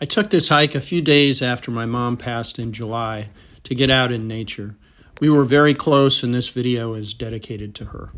I took this hike a few days after my mom passed in July to get out in nature. We were very close, and this video is dedicated to her.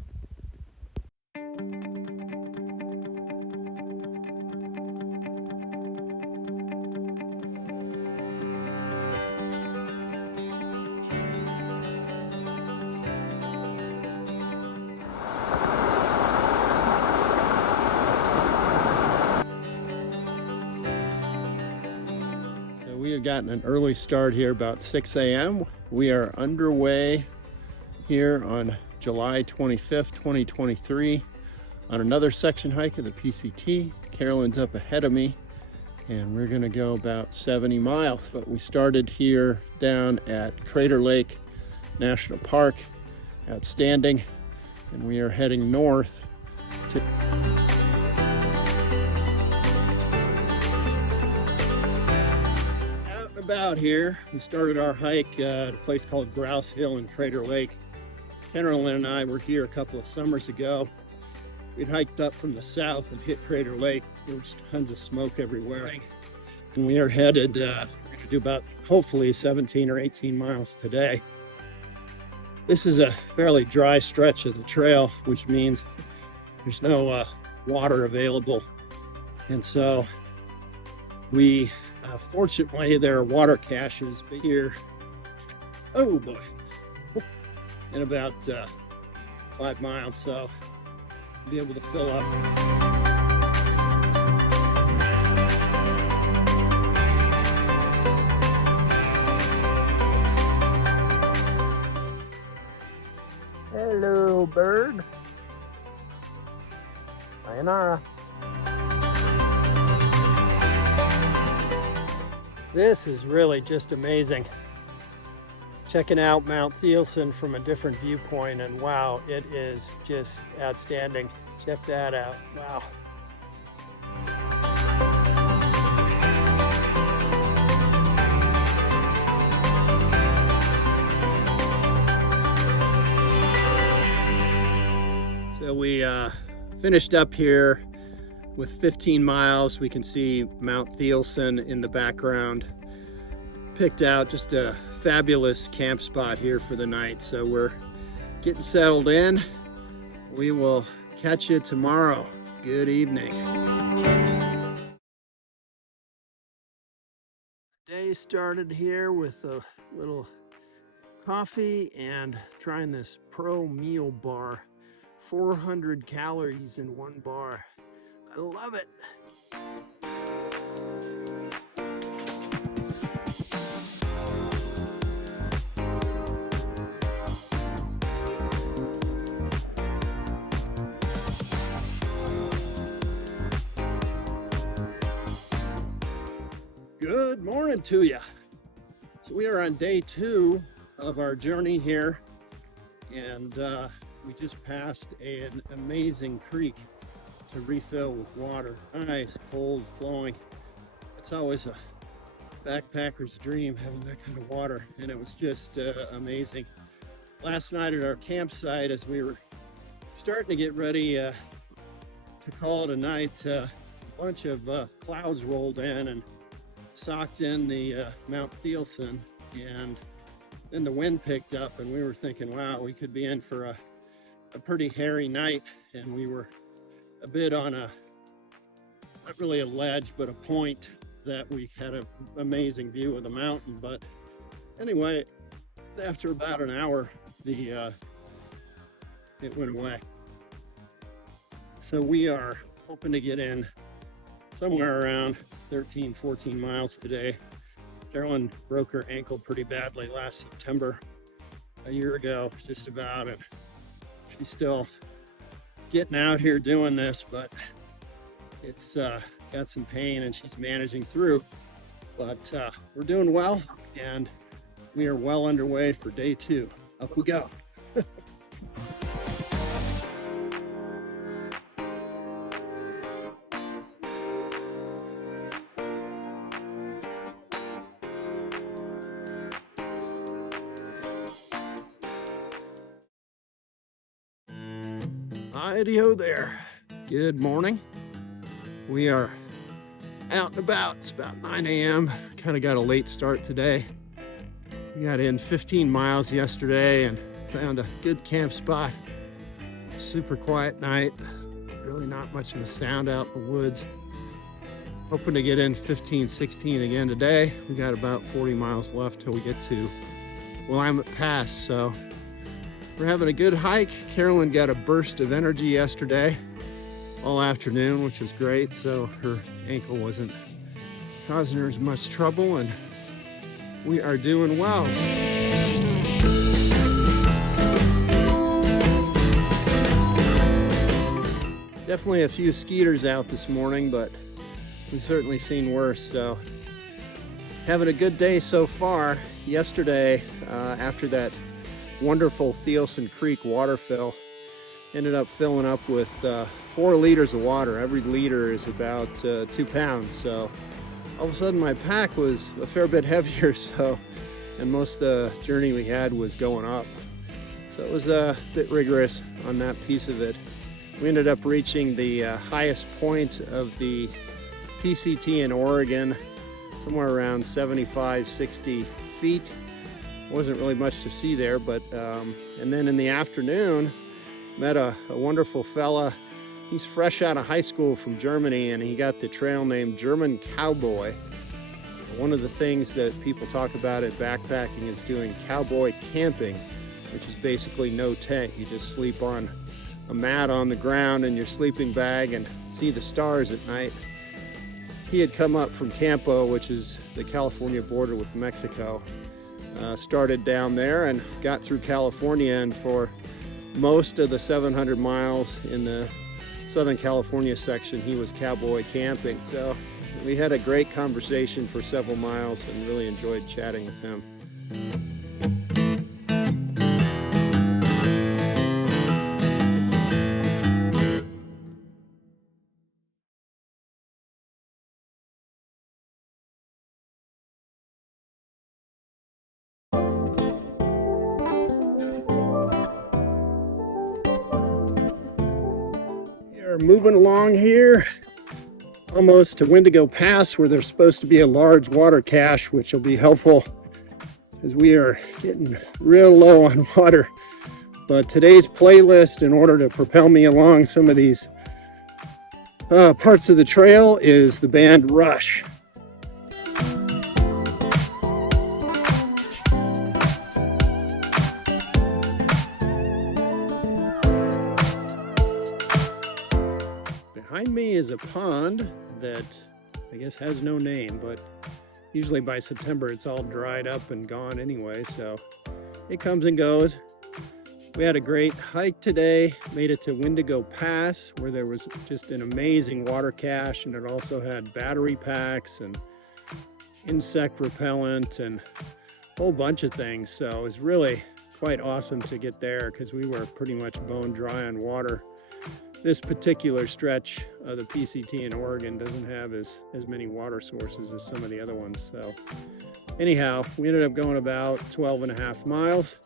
We have gotten an early start here, about 6 a.m. We are underway here on July 25th, 2023 on another section hike of the PCT. Carolyn's up ahead of me and we're gonna go about 70 miles. But we started here down at Crater Lake National Park, outstanding, and we are heading north to about here. We started our hike at a place called Grouse Hill in Crater Lake. Carolyn and I were here a couple of summers ago. We'd hiked up from the south and hit Crater Lake. There was tons of smoke everywhere. And we are headed, we're gonna do about, hopefully 17 or 18 miles today. This is a fairly dry stretch of the trail, which means there's no water available. And so we fortunately, there are water caches here. Oh boy, in about 5 miles, so I'll be able to fill up. Hello, bird. Sayonara. This is really just amazing. Checking out Mount Thielsen from a different viewpoint, and wow, it is just outstanding. Check that out. Wow. So we finished up here with 15 miles. We can see Mount Thielsen in the background. Picked out just a fabulous camp spot here for the night. So we're getting settled in. We will catch you tomorrow. Good evening. Day started here with a little coffee and trying this Pro Meal Bar. 400 calories in one bar. I love it. Good morning to you. So we are on day 2 of our journey here, and we just passed an amazing creek to refill with water. Nice, cold, flowing. It's always a backpacker's dream, having that kind of water, and it was just amazing. Last night at our campsite, as we were starting to get ready to call it a night, a bunch of clouds rolled in and socked in the Mount Thielsen, and then the wind picked up, and we were thinking, wow, we could be in for a pretty hairy night. And we were a bit on a, not really a ledge, but a point that we had an amazing view of the mountain. But anyway, after about an hour, it went away. So we are hoping to get in somewhere around 13, 14 miles today. Carolyn broke her ankle pretty badly last September, a year ago, just about, and she's still getting out here doing this, but it's got some pain and she's managing through. But we're doing well, and we are well underway for day 2. Up we go. Hi-de-ho there. Good morning. We are out and about. It's about 9 a.m. Kind of got a late start today. We got in 15 miles yesterday and found a good camp spot. Super quiet night. Really not much of a sound out in the woods. Hoping to get in 15, 16 again today. We got about 40 miles left till we get to Willamette Pass. So we're having a good hike. Carolyn got a burst of energy yesterday all afternoon, which was great. So her ankle wasn't causing her as much trouble, and we are doing well. Definitely a few skeeters out this morning, but we've certainly seen worse. So having a good day so far. Yesterday, after that wonderful Thielsen Creek water fill, ended up filling up with 4 liters of water. Every liter is about 2 pounds. So all of a sudden my pack was a fair bit heavier. And most of the journey we had was going up. So it was a bit rigorous on that piece of it. We ended up reaching the highest point of the PCT in Oregon, somewhere around 75, 60 feet. Wasn't really much to see there, but and then in the afternoon, met a wonderful fella. He's fresh out of high school from Germany, and he got the trail named German Cowboy. One of the things that people talk about at backpacking is doing cowboy camping, which is basically no tent. You just sleep on a mat on the ground in your sleeping bag and see the stars at night. He had come up from Campo, which is the California border with Mexico. Started down there and got through California, and for most of the 700 miles in the Southern California section, he was cowboy camping. So we had a great conversation for several miles and really enjoyed chatting with him. We're moving along here almost to Wendigo Pass, where there's supposed to be a large water cache, which will be helpful as we are getting real low on water. But today's playlist, in order to propel me along some of these parts of the trail, is the band Rush. Behind me is a pond that I guess has no name, but usually by September it's all dried up and gone anyway, so it comes and goes. We had a great hike today, made it to Wendigo Pass, where there was just an amazing water cache, and it also had battery packs and insect repellent and a whole bunch of things. So it was really quite awesome to get there because we were pretty much bone dry on water. This particular stretch of the PCT in Oregon doesn't have as many water sources as some of the other ones. So anyhow, we ended up going about 12.5 miles,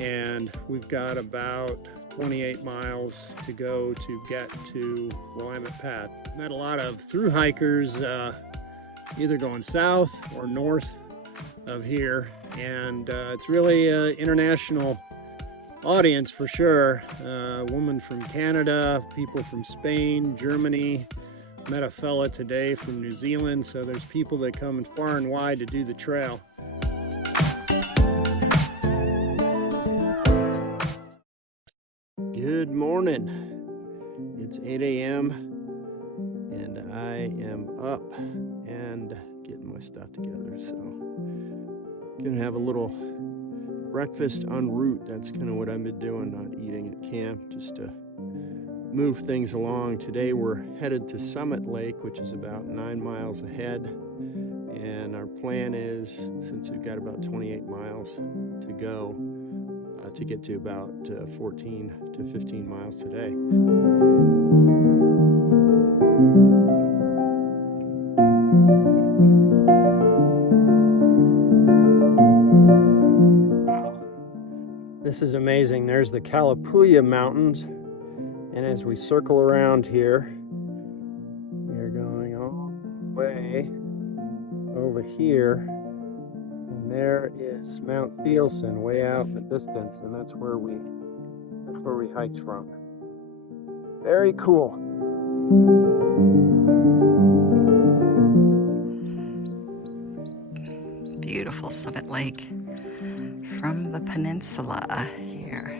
and we've got about 28 miles to go to get to Willamette Pass. Met a lot of through hikers, either going south or north of here, and it's really an international audience for sure. A woman from Canada, people from Spain, Germany. Met a fella today from New Zealand, so there's people that come far and wide to do the trail. Good morning. It's 8 a.m. and I am up and getting my stuff together, so gonna have a little breakfast en route. That's kind of what I've been doing, not eating at camp, just to move things along. Today we're headed to Summit Lake, which is about 9 miles ahead, and our plan is, since we've got about 28 miles to go, to get to about 14 to 15 miles today. This is amazing. There's the Calapooya Mountains, and as we circle around here, we are going over here, and there is Mount Thielsen way out in the distance, and that's where we hiked from. Very cool. Beautiful Summit Lake from the peninsula here,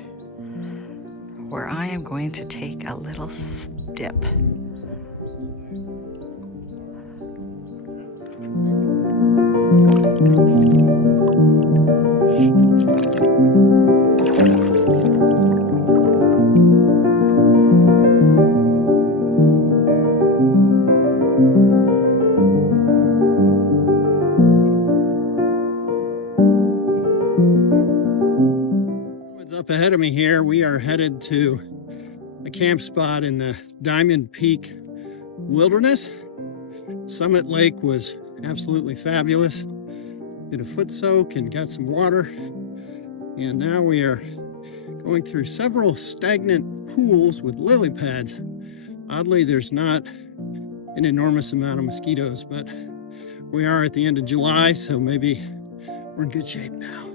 where I am going to take a little dip. Up ahead of me here, we are headed to a camp spot in the Diamond Peak Wilderness. Summit Lake was absolutely fabulous. Did a foot soak and got some water. And now we are going through several stagnant pools with lily pads. Oddly, there's not an enormous amount of mosquitoes, but we are at the end of July, so maybe we're in good shape now.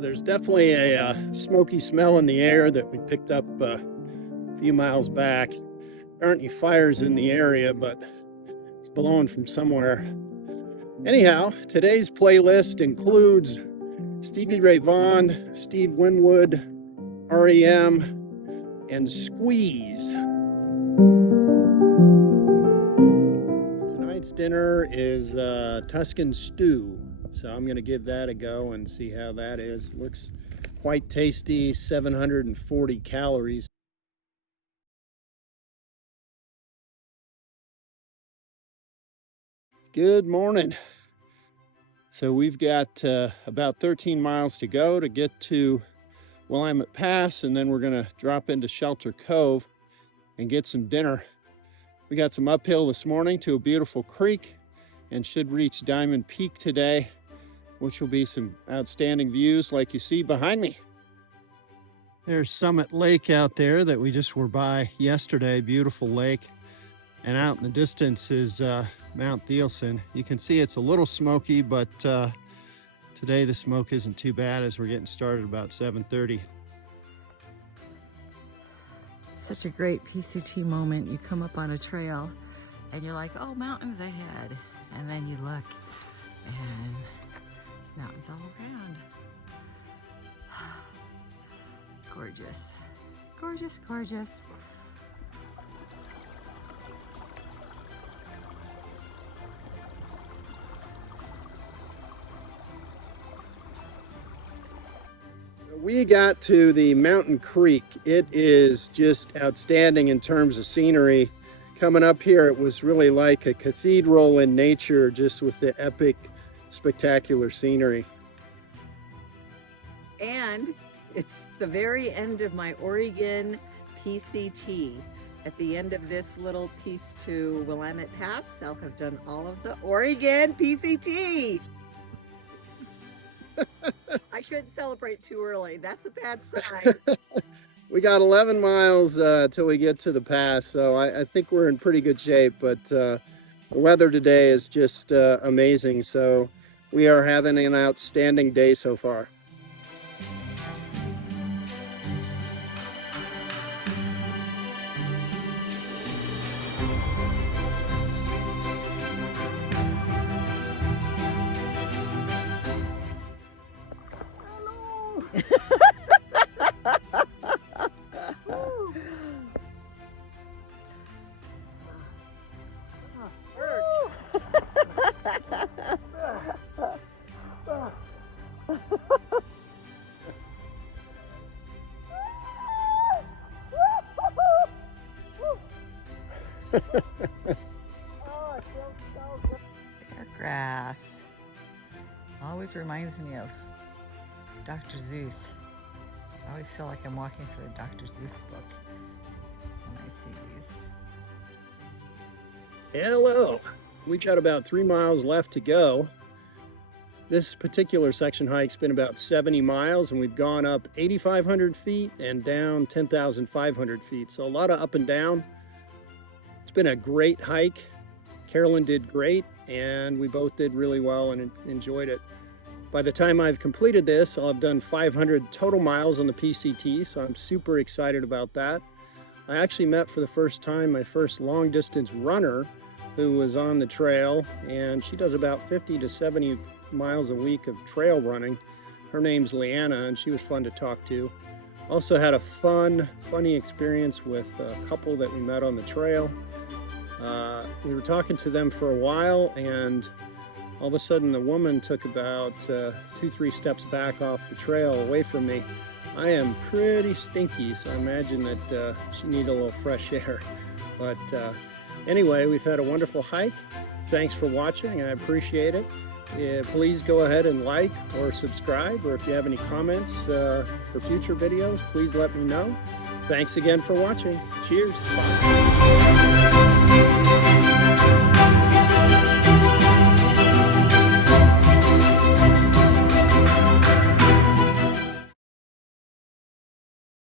There's definitely a smoky smell in the air that we picked up a few miles back. There aren't any fires in the area, but it's blowing from somewhere. Anyhow, today's playlist includes Stevie Ray Vaughan, Steve Winwood, REM, and Squeeze. Tonight's dinner is Tuscan stew. So I'm going to give that a go and see how that is. Looks quite tasty, 740 calories. Good morning. So we've got about 13 miles to go to get to Willamette Pass, and then we're going to drop into Shelter Cove and get some dinner. We got some uphill this morning to a beautiful creek and should reach Diamond Peak today, which will be some outstanding views like you see behind me. There's Summit Lake out there that we just were by yesterday, beautiful lake. And out in the distance is Mount Thielsen. You can see it's a little smoky, but today the smoke isn't too bad as we're getting started about 7:30. Such a great PCT moment. You come up on a trail and you're like, oh, mountains ahead. And then you look and there's mountains all around. Gorgeous, gorgeous, gorgeous. We got to the mountain creek. It is just outstanding in terms of scenery. Coming up here, it was really like a cathedral in nature, just with the epic, spectacular scenery. And it's the very end of my Oregon PCT. At the end of this little piece to Willamette Pass, I'll have done all of the Oregon PCT. I shouldn't celebrate too early. That's a bad sign. We got 11 miles till we get to the pass, so I think we're in pretty good shape, but the weather today is just amazing, so we are having an outstanding day so far. Grass always reminds me of Dr. Seuss. I always feel like I'm walking through a Dr. Seuss book when I see these. Hello. We got about 3 miles left to go. This particular section hike's been about 70 miles, and we've gone up 8,500 feet and down 10,500 feet. So a lot of up and down. It's been a great hike. Carolyn did great, and we both did really well and enjoyed it. By the time I've completed this, I'll have done 500 total miles on the PCT, so I'm super excited about that. I actually met for the first time my first long distance runner who was on the trail, and she does about 50 to 70 miles a week of trail running. Her name's Leanna, and she was fun to talk to. Also had a funny experience with a couple that we met on the trail. We were talking to them for a while, and all of a sudden the woman took about 2-3 steps back off the trail away from me. I am pretty stinky, so I imagine that she needed a little fresh air. But anyway, we've had a wonderful hike. Thanks for watching. I appreciate it. Please go ahead and like or subscribe, or if you have any comments for future videos, please let me know. Thanks again for watching. Cheers. Bye.